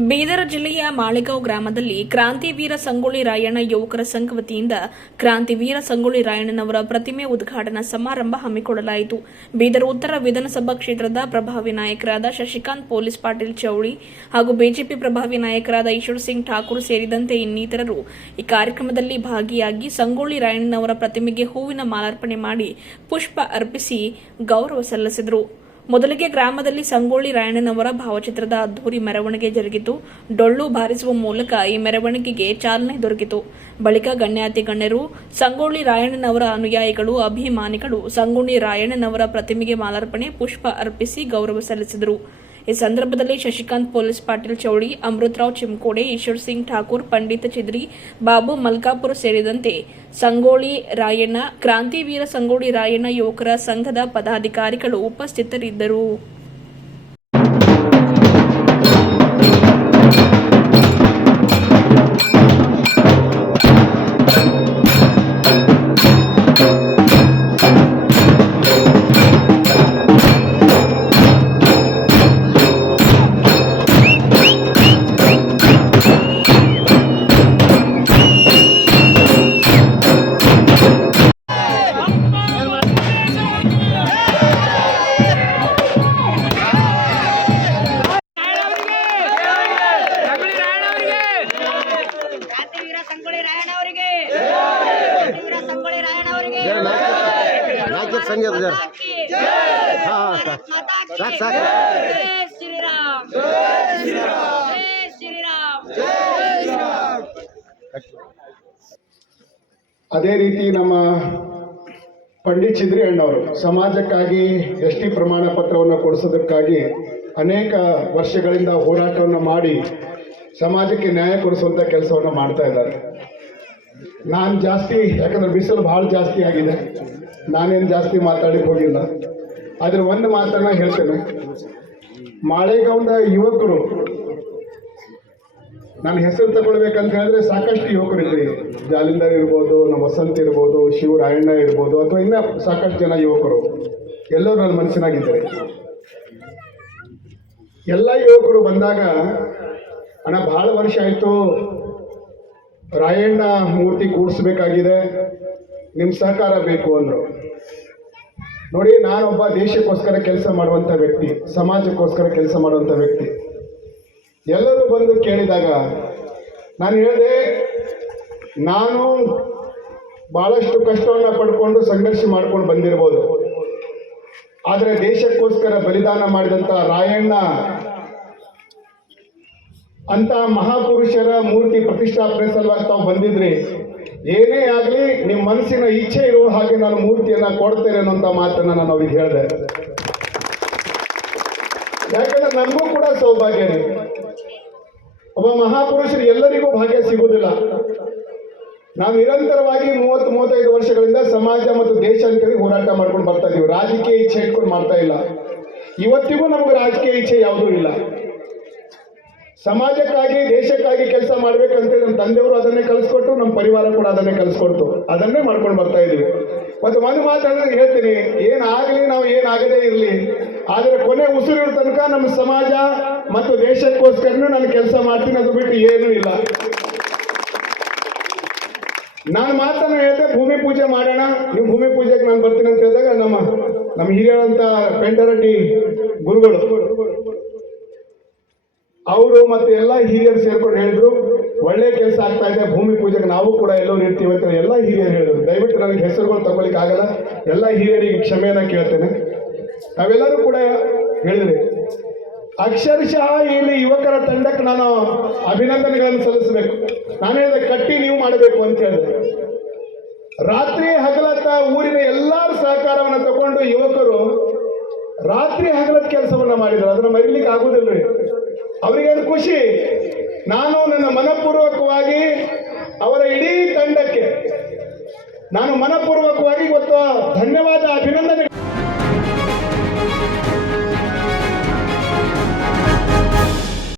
ಬೀದರ್ ಜಿಲ್ಲೆಯ ಮಾಳಿಗಾಂವ್ ಗ್ರಾಮದಲ್ಲಿ ಕ್ರಾಂತಿವೀರ ಸಂಗೊಳ್ಳಿ ರಾಯಣ್ಣ ಯುವಕರ ಸಂಘ ವತಿಯಿಂದ ಕ್ರಾಂತಿವೀರ ಸಂಗೊಳ್ಳಿ ರಾಯಣ್ಣನವರ ಪ್ರತಿಮೆ ಉದ್ಘಾಟನಾ ಸಮಾರಂಭ ಹಮ್ಮಿಕೊಳ್ಳಲಾಯಿತು. ಬೀದರ್ ಉತ್ತರ ವಿಧಾನಸಭಾ ಕ್ಷೇತ್ರದ ಪ್ರಭಾವಿ ನಾಯಕರಾದ ಶಶಿಕಾಂತ್ ಪೊಲೀಸ್ ಪಾಟೀಲ್ ಚೌಳಿ ಹಾಗೂ ಬಿಜೆಪಿ ಪ್ರಭಾವಿ ನಾಯಕರಾದ ಈಶ್ವರ್ ಸಿಂಗ್ ಠಾಕೂರ್ ಸೇರಿದಂತೆ ಇನ್ನಿತರರು ಈ ಕಾರ್ಯಕ್ರಮದಲ್ಲಿ ಭಾಗಿಯಾಗಿ ಸಂಗೊಳ್ಳಿ ರಾಯಣ್ಣನವರ ಪ್ರತಿಮೆಗೆ ಹೂವಿನ ಮಾಲಾರ್ಪಣೆ ಮಾಡಿ ಪುಷ್ಪ ಅರ್ಪಿಸಿ ಗೌರವ ಸಲ್ಲಿಸಿದರು. ಮೊದಲಿಗೆ ಗ್ರಾಮದಲ್ಲಿ ಸಂಗೊಳ್ಳಿ ರಾಯಣ್ಣನವರ ಭಾವಚಿತ್ರದ ಅದ್ದೂರಿ ಮೆರವಣಿಗೆ ಜರುಗಿತು. ಡೊಳ್ಳು ಬಾರಿಸುವ ಮೂಲಕ ಈ ಮೆರವಣಿಗೆಗೆ ಚಾಲನೆ ದೊರಕಿತು. ಬಳಿಕ ಗಣ್ಯಾತಿ ಗಣ್ಯರು, ಸಂಗೊಳ್ಳಿ ರಾಯಣ್ಣನವರ ಅನುಯಾಯಿಗಳು, ಅಭಿಮಾನಿಗಳು ಸಂಗೊಳ್ಳಿ ರಾಯಣ್ಣನವರ ಪ್ರತಿಮೆಗೆ ಮಾಲಾರ್ಪಣೆ, ಪುಷ್ಪ ಅರ್ಪಿಸಿ ಗೌರವ ಸಲ್ಲಿಸಿದರು. ಈ ಸಂದರ್ಭದಲ್ಲಿ ಶಶಿಕಾಂತ್ ಪೊಲೀಸ್ ಪಾಟೀಲ್ ಚೌಳಿ, ಅಮೃತರಾವ್ ಚಿಮ್ಕೋಡೆ ಈಶ್ವರ್ ಸಿಂಗ್ ಠಾಕೂರ್, ಪಂಡಿತ ಚಿದ್ರಿ, ಬಾಬು ಮಲ್ಕಾಪುರ್ ಸೇರಿದಂತೆ ಸಂಗೋಳಿ ರಾಯಣ್ಣ, ಕ್ರಾಂತಿವೀರ ಸಂಗೋಳಿ ರಾಯಣ್ಣ ಯುವಕರ ಸಂಘದ ಪದಾಧಿಕಾರಿಗಳು ಉಪಸ್ಥಿತರಿದ್ದರು. ಹಾ, ಹಾ, ಸಾಕು. ಸಾಕು. ಶ್ರೀರಾಮ್. ಶ್ರೀರಾಮ್. ಅದೇ ರೀತಿ ನಮ್ಮ ಪಂಡಿತ್ ಚಿದ್ರಿ ಅಣ್ಣವರು ಸಮಾಜಕ್ಕಾಗಿ ಎಸ್ ಟಿ ಪ್ರಮಾಣ ಪತ್ರವನ್ನು ಕೊಡಿಸೋದಕ್ಕಾಗಿ ಅನೇಕ ವರ್ಷಗಳಿಂದ ಹೋರಾಟವನ್ನು ಮಾಡಿ ಸಮಾಜಕ್ಕೆ ನ್ಯಾಯ ಕೊಡಿಸುವಂಥ ಕೆಲಸವನ್ನು ಮಾಡ್ತಾ ಇದ್ದಾರೆ. ನಾನು ಜಾಸ್ತಿ ಯಾಕಂದ್ರೆ ಬಿಸಿಲು ಭಾಳ ಜಾಸ್ತಿ ಆಗಿದೆ. ನಾನೇನು ಜಾಸ್ತಿ ಮಾತಾಡಲಿಕ್ಕೆ ಹೋಗಿಲ್ಲ. ಆದರೆ ಒಂದು ಮಾತನ್ನ ಹೇಳ್ತೇನೆ. ಮಾಳೆಗಾಂವದ ಯುವಕರು ನಾನು ಹೆಸರು ತಗೊಳ್ಬೇಕಂತ ಹೇಳಿದ್ರೆ ಸಾಕಷ್ಟು ಯುವಕರು ಇದ್ರಿ. ಜಾಲಿಂದರ್ ಇರ್ಬೋದು, ನಮ್ಮ ವಸಂತ್ ಇರ್ಬೋದು, ಶಿವರಾಯಣ್ಣ ಇರ್ಬೋದು, ಅಥವಾ ಇನ್ನ ಸಾಕಷ್ಟು ಜನ ಯುವಕರು. ಎಲ್ಲರೂ ನನ್ನ ಮನಸ್ಸಿನಾಗಿದ್ದಾರೆ. ಎಲ್ಲ ಯುವಕರು ಬಂದಾಗ, ಅಣ್ಣ, ಭಾಳ ವರ್ಷ ಆಯಿತು. ರಾಯಣ್ಣ ಮೂರ್ತಿ ಕೂಡಿಸ್ಬೇಕಾಗಿದೆ. ನಿಮ್ಮ ಸಹಕಾರ ಬೇಕು ಅಂದರು. ನೋಡಿ, ನಾನೊಬ್ಬ ದೇಶಕ್ಕೋಸ್ಕರ ಕೆಲಸ ಮಾಡುವಂಥ ವ್ಯಕ್ತಿ, ಸಮಾಜಕ್ಕೋಸ್ಕರ ಕೆಲಸ ಮಾಡುವಂಥ ವ್ಯಕ್ತಿ. ಎಲ್ಲರೂ ಬಂದು ಕೇಳಿದಾಗ ನಾನು ಹೇಳಿದೆ, ನಾನು ಭಾಳಷ್ಟು ಕಷ್ಟವನ್ನು ಪಡ್ಕೊಂಡು ಸಂಘರ್ಷ ಮಾಡ್ಕೊಂಡು ಬಂದಿರ್ಬೋದು. ಆದರೆ ದೇಶಕ್ಕೋಸ್ಕರ ಬಲಿದಾನ ಮಾಡಿದಂಥ ರಾಯಣ್ಣ ಅಂತ ಮಹಾಪುರುಷರ ಮೂರ್ತಿ ಪ್ರತಿಷ್ಠಾಪನೆ ಸಲುವಾಗಿ ತಾವು ಬಂದಿದ್ರಿ. ಏನೇ ಆಗಲಿ ನಿಮ್ಮ ಮನಸ್ಸಿನ ಇಚ್ಛೆ ಇರುವ ಹಾಗೆ ನಾನು ಮೂರ್ತಿಯನ್ನು ಕೊಡ್ತೇನೆ ಅನ್ನೋಂಥ ಮಾತನ್ನು ನಾನು ಅವ್ರಿಗೆ ಹೇಳಿದೆ. ಯಾಕಂದ್ರೆ ನನಗೂ ಕೂಡ ಸೌಭಾಗ್ಯನೇ. ಒಬ್ಬ ಮಹಾಪುರುಷರು ಎಲ್ಲರಿಗೂ ಭಾಗ್ಯ ಸಿಗುವುದಿಲ್ಲ. ನಾವು ನಿರಂತರವಾಗಿ ಮೂವತ್ತು, ಮೂವತ್ತೈದು ವರ್ಷಗಳಿಂದ ಸಮಾಜ ಮತ್ತು ದೇಶ ಹೋರಾಟ ಮಾಡ್ಕೊಂಡು ಬರ್ತಾ ಇದೀವಿ. ರಾಜಕೀಯ ಇಚ್ಛೆ ಇಟ್ಕೊಂಡು ಮಾಡ್ತಾ ಇಲ್ಲ. ಇವತ್ತಿಗೂ ನಮಗೆ ರಾಜಕೀಯ ಇಚ್ಛೆ ಯಾವುದೂ ಇಲ್ಲ. ಸಮಾಜಕ್ಕಾಗಿ, ದೇಶಕ್ಕಾಗಿ ಕೆಲಸ ಮಾಡ್ಬೇಕಂತೇಳಿ ನಮ್ಮ ತಂದೆಯವರು ಅದನ್ನೇ ಕಲಿಸ್ಕೊಟ್ಟು ನಮ್ಮ ಪರಿವಾರ ಕೂಡ ಅದನ್ನೇ ಕಲಿಸ್ಕೊಡ್ತು. ಅದನ್ನೇ ಮಾಡ್ಕೊಂಡು ಬರ್ತಾ ಇದೀವಿ. ಮತ್ತೆ ಒಂದು ಮಾತಾಡಿದ್ರೆ ಹೇಳ್ತೀನಿ, ಏನಾಗಲಿ ನಾವು ಏನಾಗದೇ ಇರಲಿ, ಆದರೆ ಕೊನೆ ಉಸಿರಿರೋ ತನಕ ನಮ್ಮ ಸಮಾಜ ಮತ್ತು ದೇಶಕ್ಕೋಸ್ಕರನೂ ನಾನು ಕೆಲಸ ಮಾಡ್ತೀನಿ ಅದು ಬಿಟ್ಟು ಏನೂ ಇಲ್ಲ. ನಾನು ಮಾತನ್ನು ಹೇಳಿದೆ ಭೂಮಿ ಪೂಜೆ ಮಾಡೋಣ, ನೀವು ಭೂಮಿ ಪೂಜೆಗೆ ನಾನು ಬರ್ತೀನಿ ಅಂತ ಹೇಳಿದಾಗ ನಮ್ಮ ನಮ್ಮ ಹಿರಿಯರಂತ ಪೆಂಟರಡ್ಡಿ ಗುರುಗಳು ಅವರು ಮತ್ತೆ ಎಲ್ಲ ಹಿರಿಯರು ಸೇರ್ಕೊಂಡು ಹೇಳಿದ್ರು, ಒಳ್ಳೆ ಕೆಲಸ ಆಗ್ತಾ ಇದೆ, ಭೂಮಿ ಪೂಜೆಗೆ ನಾವು ಕೂಡ ಎಲ್ಲೋ ಇರ್ತೀವಿ ಅಂತ ಎಲ್ಲ ಹಿರಿಯರು ಹೇಳಿದ್ರು. ದಯವಿಟ್ಟು ನನಗೆ ಹೆಸರುಗಳು ತಗೊಳ್ಳಿಕ್ಕೆ ಆಗಲ್ಲ, ಎಲ್ಲ ಹಿರಿಯರಿಗೆ ಕ್ಷಮೆಯನ್ನ ಕೇಳ್ತೇನೆ. ನಾವೆಲ್ಲರೂ ಕೂಡ ಹೇಳಿದ್ರಿ. ಅಕ್ಷರಶಃ ಇಲ್ಲಿ ಯುವಕರ ತಂಡಕ್ಕೆ ನಾನು ಅಭಿನಂದನೆಗಳನ್ನು ಸಲ್ಲಿಸಬೇಕು. ನಾನು ಹೇಳಿದೆ, ಕಟ್ಟಿ ನೀವು ಮಾಡಬೇಕು ಅಂತ ಹೇಳಿದೆ ರಾತ್ರಿ ಹಗಲತ್ತ ಊರಿನ ಎಲ್ಲರ ಸಹಕಾರವನ್ನು ತಗೊಂಡು ಯುವಕರು ರಾತ್ರಿ ಹಗಲತ್ ಕೆಲಸವನ್ನ ಮಾಡಿದ್ರು. ಅದನ್ನ ಮರಿಲಿಕ್ಕೆ ಆಗುದಿಲ್ರಿ. ಅವರಿಗೇನು ಖುಷಿ. ನಾನು ನನ್ನ ಮನಪೂರ್ವಕವಾಗಿ ಅವರ ಇಡೀ ತಂಡಕ್ಕೆ ನಾನು ಮನಪೂರ್ವಕವಾಗಿ ಇವತ್ತು ಧನ್ಯವಾದ ಅಭಿನಂದನೆ